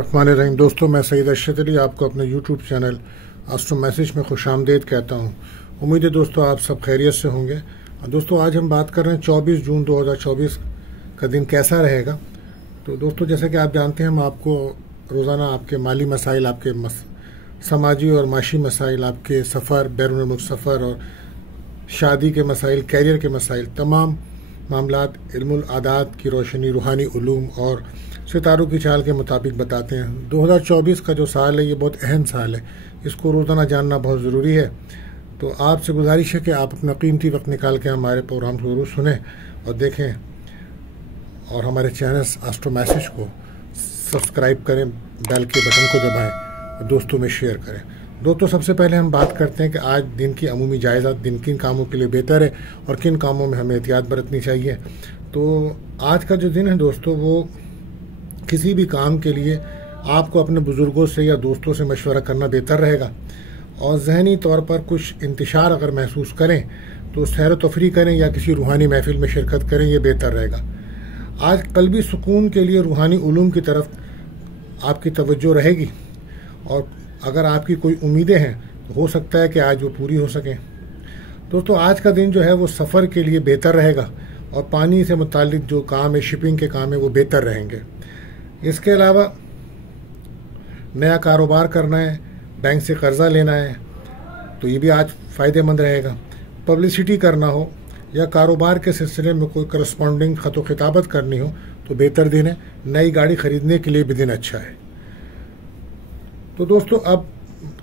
الرحمن الرحیم دوستوں، میں سعید ارشد علی آپ کو اپنے یوٹیوب چینل آسٹرو میسج میں خوش آمدید کہتا ہوں۔ امید ہے دوستوں آپ سب خیریت سے ہوں گے۔ دوستوں آج ہم بات کر رہے ہیں 24 جون 2024 کا دن کیسا رہے گا۔ تو دوستوں جیسا کہ آپ جانتے ہیں، ہم آپ کو روزانہ آپ کے مالی مسائل، آپ کے سماجی اور معاشی مسائل، آپ کے سفر، بیرون ملک سفر اور شادی کے مسائل، کیریئر کے مسائل، تمام معاملات علم العادات کی روشنی، روحانی علوم اور ستاروں کی چال کے مطابق بتاتے ہیں۔ 2024 کا جو سال ہے یہ بہت اہم سال ہے، اس کو روزانہ جاننا بہت ضروری ہے۔ تو آپ سے گزارش ہے کہ آپ اپنا قیمتی وقت نکال کے ہمارے پروگرام کو ضرور سنیں اور دیکھیں، اور ہمارے چینل آسٹرو میسج کو سبسکرائب کریں، بیل کے بٹن کو دبائیں اور دوستوں میں شیئر کریں۔ دوستوں سب سے پہلے ہم بات کرتے ہیں کہ آج دن کی عمومی جائزہ، دن کن کاموں کے لیے بہتر ہے اور کن کاموں میں ہمیں احتیاط برتنی چاہیے۔ تو آج کا جو دن ہے دوستوں، وہ کسی بھی کام کے لیے آپ کو اپنے بزرگوں سے یا دوستوں سے مشورہ کرنا بہتر رہے گا، اور ذہنی طور پر کچھ انتشار اگر محسوس کریں تو سیر و تفریح کریں یا کسی روحانی محفل میں شرکت کریں، یہ بہتر رہے گا۔ آج قلبی سکون کے لیے روحانی علوم کی طرف آپ کی توجہ رہے گی، اور اگر آپ کی کوئی امیدیں ہیں تو ہو سکتا ہے کہ آج وہ پوری ہو سکیں۔ دوستو آج کا دن جو ہے وہ سفر کے لیے بہتر رہے گا، اور پانی سے متعلق جو کام ہے، شپنگ کے کام ہے، وہ بہتر رہیں گے۔ اس کے علاوہ نیا کاروبار کرنا ہے، بینک سے قرضہ لینا ہے تو یہ بھی آج فائدہ مند رہے گا۔ پبلسٹی کرنا ہو یا کاروبار کے سلسلے میں کوئی کرسپونڈنگ خط و خطابت کرنی ہو تو بہتر دن ہے۔ نئی گاڑی خریدنے کے لیے بھی دن اچھا ہے۔ تو دوستو اب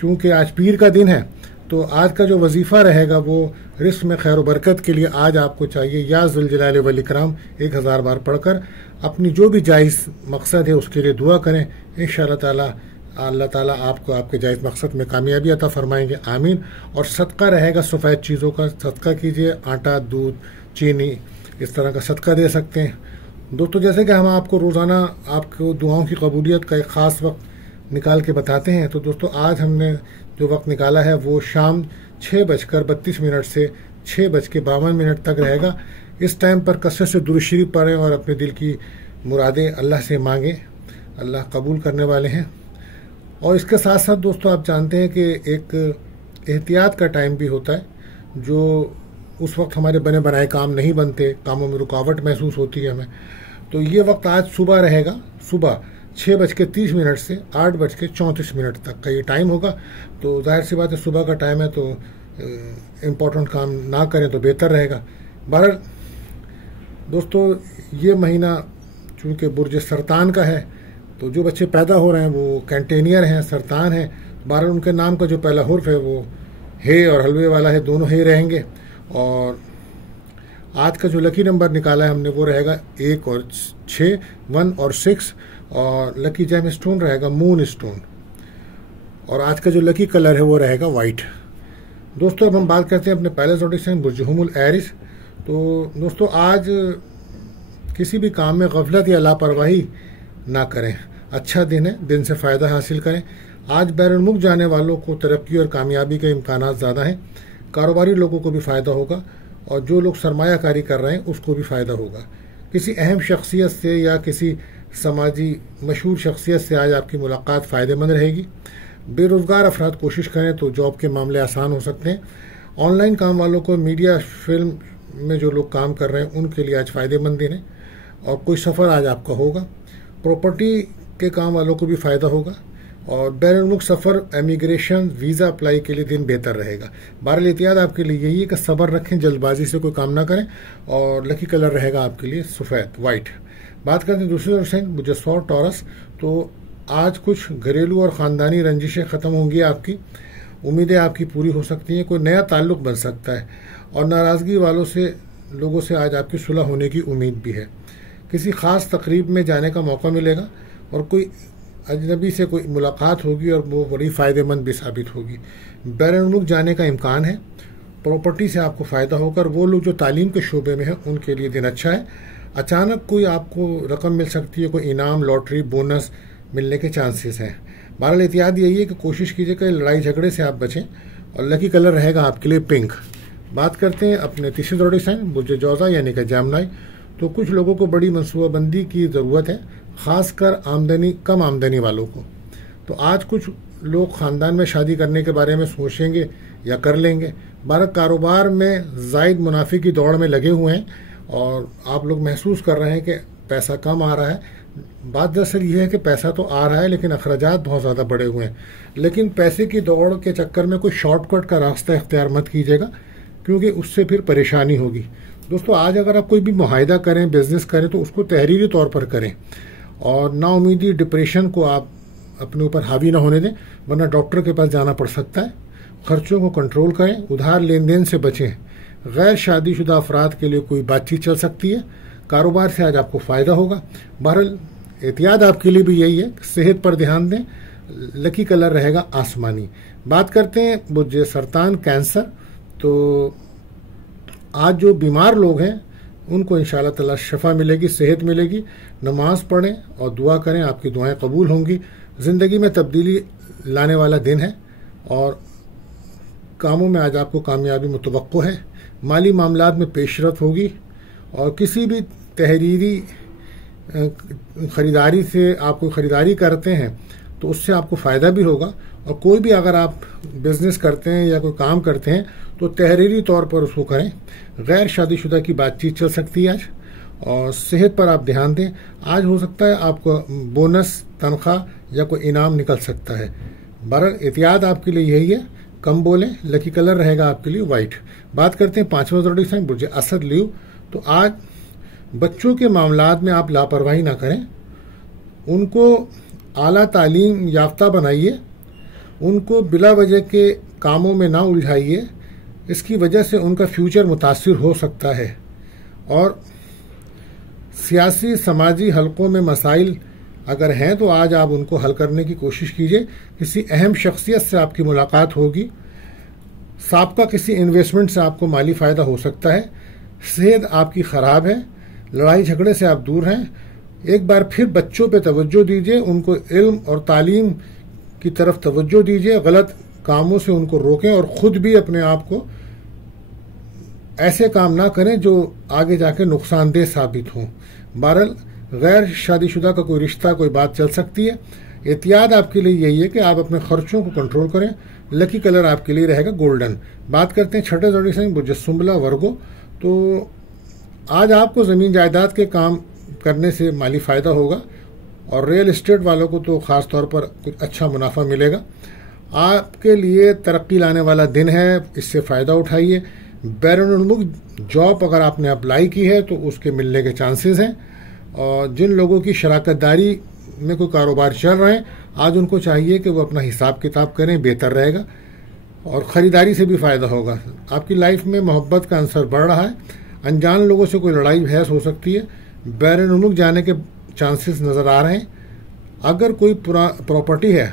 چونکہ آج پیر کا دن ہے، تو آج کا جو وظیفہ رہے گا وہ رزق میں خیر و برکت کے لیے آج آپ کو چاہیے یا ذوالجلال والاکرام 1000 بار پڑھ کر اپنی جو بھی جائز مقصد ہے اس کے لیے دعا کریں۔ انشاءاللہ تعالی اللہ تعالیٰ آپ کو آپ کے جائز مقصد میں کامیابی عطا فرمائیں گے، آمین۔ اور صدقہ رہے گا سفید چیزوں کا، صدقہ کیجیے، آٹا، دودھ، چینی، اس طرح کا صدقہ دے سکتے ہیں۔ دوستو جیسے کہ ہم آپ کو روزانہ آپ کو دعاؤں کی قبولیت کا ایک خاص وقت نکال کے بتاتے ہیں، تو دوستو آج ہم نے جو وقت نکالا ہے وہ شام 6:32 سے 6:52 تک رہے گا۔ اس ٹائم پر کثرت سے درود شریف پڑھیں اور اپنے دل کی مرادیں اللہ سے مانگیں، اللہ قبول کرنے والے ہیں۔ اور اس کے ساتھ ساتھ دوستو آپ جانتے ہیں کہ ایک احتیاط کا ٹائم بھی ہوتا ہے، جو اس وقت ہمارے بنے بنائے کام نہیں بنتے، کاموں میں رکاوٹ محسوس ہوتی ہے ہمیں۔ تو یہ وقت آج صبح رہے گا، صبح 6:30 سے 8:34 تک کا یہ ٹائم ہوگا۔ تو ظاہر سی بات ہے صبح کا ٹائم ہے تو امپورٹنٹ کام نہ کریں تو بہتر رہے گا۔ بہرحال دوستو یہ مہینہ چونکہ برج سرطان کا ہے، تو جو بچے پیدا ہو رہے ہیں وہ کینٹینئر ہیں، سرطان ہیں، بہرحال ان کے نام کا جو پہلا حرف ہے وہ ہے اور حلوے والا ہے، دونوں ہے رہیں گے۔ اور آج کا جو لکی نمبر نکالا ہے ہم نے وہ رہے گا 1 اور 6، 1 اور 6، اور لکی جیم اسٹون رہے گا مون اسٹون، اور آج کا جو لکی کلر ہے وہ رہے گا وائٹ۔ دوستو اب ہم بات کرتے ہیں اپنے پہلے زوڈک سائن برج العارض۔ تو دوستو آج کسی بھی کام میں غفلت یا لاپرواہی نہ کریں، اچھا دن ہے، دن سے فائدہ حاصل کریں۔ آج بیرون ملک جانے والوں کو ترقی اور کامیابی کے امکانات زیادہ ہیں، کاروباری لوگوں کو بھی فائدہ ہوگا، اور جو لوگ سرمایہ کاری کر رہے ہیں اس کو بھی فائدہ ہوگا۔ کسی اہم شخصیت سے یا کسی سماجی مشہور شخصیت سے آج آپ کی ملاقات فائدہ مند رہے گی۔ بے روزگار افراد کوشش کریں تو جاب کے معاملے آسان ہو سکتے ہیں۔ آن لائن کام والوں کو، میڈیا فلم میں جو لوگ کام کر رہے ہیں ان کے لیے آج فائدہ مند دن ہے، اور کوئی سفر آج آپ کا ہوگا۔ پراپرٹی کے کام والوں کو بھی فائدہ ہوگا، اور بیرون ملک سفر، امیگریشن، ویزا اپلائی کے لیے دن بہتر رہے گا۔ بہرحال احتیاط آپ کے لیے یہی ہے کہ صبر رکھیں، جلد بازی سے کوئی کام نہ کریں، اور لکی کلر رہے گا آپ کے لیے سفید، وائٹ۔ بات کرتے ہیں دوسری طرف سے برج ثور ٹورس۔ تو آج کچھ گھریلو اور خاندانی رنجشیں ختم ہوں گی، آپ کی امیدیں آپ کی پوری ہو سکتی ہیں، کوئی نیا تعلق بن سکتا ہے، اور ناراضگی والوں سے، لوگوں سے آج آپ کی صلح ہونے کی امید بھی ہے۔ کسی خاص تقریب میں جانے کا موقع ملے گا، اور کوئی اجنبی سے کوئی ملاقات ہوگی اور وہ بڑی فائدہ مند بھی ثابت ہوگی۔ بیرون ملک جانے کا امکان ہے، پراپرٹی سے آپ کو فائدہ ہوگا، اور وہ لوگ جو تعلیم کے شعبے میں ہیں ان کے لیے دن اچھا ہے۔ اچانک کوئی آپ کو رقم مل سکتی ہے، کوئی انعام، لاٹری، بونس ملنے کے چانسز ہیں۔ بہرحال احتیاط یہی ہے کہ کوشش کیجیے کہ لڑائی جھگڑے سے آپ بچیں، اور لکی کلر رہے گا آپ کے لیے پنک۔ بات کرتے ہیں اپنے تیسرے زوڈک سائن برج جوزا یعنی کہ جیمنائی۔ تو کچھ لوگوں کو بڑی منصوبہ بندی کی ضرورت ہے، خاص کر کم آمدنی والوں کو. تو آج کچھ لوگ خاندان میں شادی کرنے کے بارے میں سوچیں گے یا کر لیں گے. کاروبار میں زائد منافع کی دوڑ میں لگے ہوئے ہیں اور آپ لوگ محسوس کر رہے ہیں کہ پیسہ کم آ رہا ہے. بات دراصل یہ ہے کہ پیسہ تو آ رہا ہے لیکن اخراجات بہت زیادہ بڑے ہوئے ہیں. لیکن پیسے کی دوڑ کے چکر میں کوئی شارٹ کٹ کا راستہ اختیار مت کیجیے گا کیونکہ اس سے پھر پریشانی ہوگی. دوستو آج اگر آپ کوئی بھی معاہدہ کریں، بزنس کریں تو اس کو تحریری طور پر کریں اور نا امیدی ڈپریشن کو آپ اپنے اوپر حاوی نہ ہونے دیں ورنہ ڈاکٹر کے پاس جانا پڑ سکتا ہے. خرچوں کو کنٹرول کریں، ادھار لین دین سے بچیں. غیر شادی شدہ افراد کے لیے کوئی بات چیت چل سکتی ہے. کاروبار سے آج آپ کو فائدہ ہوگا. بہرحال احتیاط آپ کے لیے بھی یہی ہے، صحت پر دھیان دیں. لکی کلر رہے گا آسمانی. بات کرتے ہیں مجھے سرطان، کینسر. تو آج جو بیمار لوگ ہیں ان کو انشاءاللہ تعالی شفا ملے گی، صحت ملے گی. نماز پڑھیں اور دعا کریں، آپ کی دعائیں قبول ہوں گی. زندگی میں تبدیلی لانے والا دن ہے اور کاموں میں آج آپ کو کامیابی متوقع ہے. مالی معاملات میں پیش رفت ہوگی اور کسی بھی تحریری خریداری سے آپ کو خریداری کرتے ہیں تو اس سے آپ کو فائدہ بھی ہوگا. اور کوئی بھی اگر آپ بزنس کرتے ہیں یا کوئی کام کرتے ہیں تو تحریری طور پر اس کو کریں. غیر شادی شدہ کی بات چیت چل سکتی ہے آج اور صحت پر آپ دھیان دیں. آج ہو سکتا ہے آپ کو بونس، تنخواہ یا کوئی انعام نکل سکتا ہے. بہرحال احتیاط آپ کے لیے یہی ہے، کم بولیں. لکی کلر رہے گا آپ کے لیے وائٹ. بات کرتے ہیں 5واں زوڈک سائن برج اسد، لیو. تو آج بچوں کے معاملات میں آپ لاپرواہی نہ کریں. ان کو اعلیٰ تعلیم یافتہ بنائیے، ان کو بلا وجہ کے کاموں میں نہ الجھائیے. اس کی وجہ سے ان کا فیوچر متاثر ہو سکتا ہے. اور سیاسی سماجی حلقوں میں مسائل اگر ہیں تو آج آپ ان کو حل کرنے کی کوشش کیجیے. کسی اہم شخصیت سے آپ کی ملاقات ہوگی. سابقہ کسی انویسٹمنٹ سے آپ کو مالی فائدہ ہو سکتا ہے. صحت آپ کی خراب ہے، لڑائی جھگڑے سے آپ دور ہیں. ایک بار پھر بچوں پہ توجہ دیجیے، ان کو علم اور تعلیم کی طرف توجہ دیجیے. غلط کاموں سے ان کو روکیں اور خود بھی اپنے آپ کو ایسے کام نہ کریں جو آگے جا کے نقصان دہ ثابت ہوں. بہرحال غیر شادی شدہ کا کوئی رشتہ، کوئی بات چل سکتی ہے. احتیاط آپ کے لیے یہی ہے کہ آپ اپنے خرچوں کو کنٹرول کریں. لکی کلر آپ کے لیے رہے گا گولڈن. بات کرتے ہیں 6 زوڈک سائن برج سنبلا، ورگو. تو آج آپ کو زمین جائیداد کے کام کرنے سے مالی فائدہ ہوگا اور ریئل اسٹیٹ والوں کو تو خاص طور پر کچھ اچھا منافع ملے گا. آپ کے لیے ترقی لانے والا دن ہے، اس سے فائدہ اٹھائیے. بیرون الملک جاب اگر آپ نے اپلائی کی ہے تو اس کے ملنے کے چانسز ہیں. اور جن لوگوں کی شراکت داری میں کوئی کاروبار چل رہے ہیں آج ان کو چاہیے کہ وہ اپنا حساب کتاب کریں، بہتر رہے گا. اور خریداری سے بھی فائدہ ہوگا. آپ کی لائف میں محبت کا عنصر بڑھ رہا ہے. انجان لوگوں سے کوئی لڑائی بحث ہو سکتی ہے. بیرون ملک جانے کے چانسز نظر آ رہے ہیں. اگر کوئی پراپرٹی ہے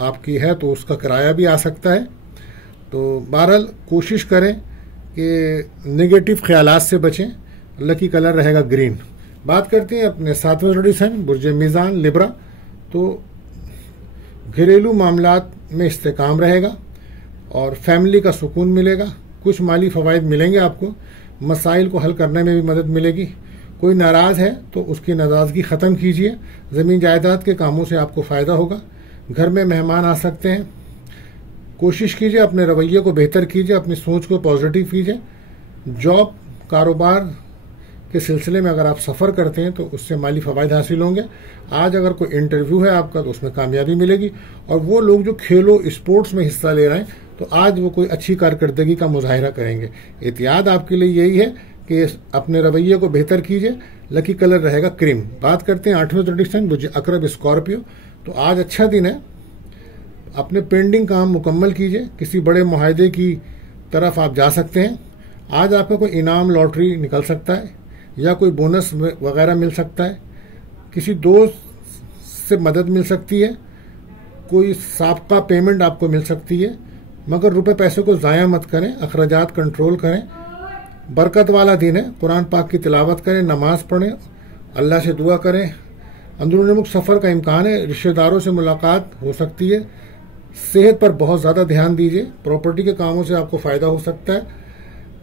آپ کی ہے تو اس کا کرایہ بھی آ سکتا ہے. تو بہرحال کوشش کریں کہ نگیٹو خیالات سے بچیں. لکی کلر رہے گا گرین. بات کرتے ہیں اپنے 7واں زوڈک سائن برج میزان، لبرا. تو گھریلو معاملات میں استحکام رہے گا اور فیملی کا سکون ملے گا. کچھ مالی فوائد ملیں گے آپ کو. مسائل کو حل کرنے میں بھی مدد ملے گی. کوئی ناراض ہے تو اس کی ناراضگی ختم کیجیے. زمین جائیداد کے کاموں سے آپ کو فائدہ ہوگا. گھر میں مہمان آ سکتے ہیں. کوشش کیجیے اپنے رویے کو بہتر کیجیے، اپنی سوچ کو پازیٹیو کیجیے. جاب، کاروبار کے سلسلے میں اگر آپ سفر کرتے ہیں تو اس سے مالی فوائد حاصل ہوں گے. آج اگر کوئی انٹرویو ہے آپ کا تو اس میں کامیابی ملے گی. اور وہ لوگ جو کھیلوں اسپورٹس میں حصہ لے رہے ہیں تو آج وہ کوئی اچھی کارکردگی کا مظاہرہ کریں گے. احتیاط آپ کے لیے یہی ہے کہ اپنے رویے کو بہتر کیجیے. لکی کلر رہے گا کریم. بات کرتے ہیں 8واں زوڈک سائن برج عقرب، اسکارپیو. تو آج اچھا دن ہے. اپنے پینڈنگ کام مکمل کیجیے. کسی بڑے معاہدے کی طرف آپ جا سکتے ہیں. آج آپ کا کوئی انعام، لاٹری نکل سکتا ہے یا کوئی بونس وغیرہ مل سکتا ہے. کسی دوست سے مدد مل سکتی ہے. کوئی سابقہ پیمنٹ آپ کو مل سکتی ہے. مگر روپے پیسے کو ضائع مت کریں. اخراجات کنٹرول کریں. برکت والا دن ہے. قرآن پاک کی تلاوت کریں، نماز پڑھیں، اللہ سے دعا کریں. اندرون ملک سفر کا امکان ہے. رشتہ داروں سے ملاقات ہو سکتی ہے. صحت پر بہت زیادہ دھیان دیجیے. پراپرٹی کے کاموں سے آپ کو فائدہ ہو سکتا ہے.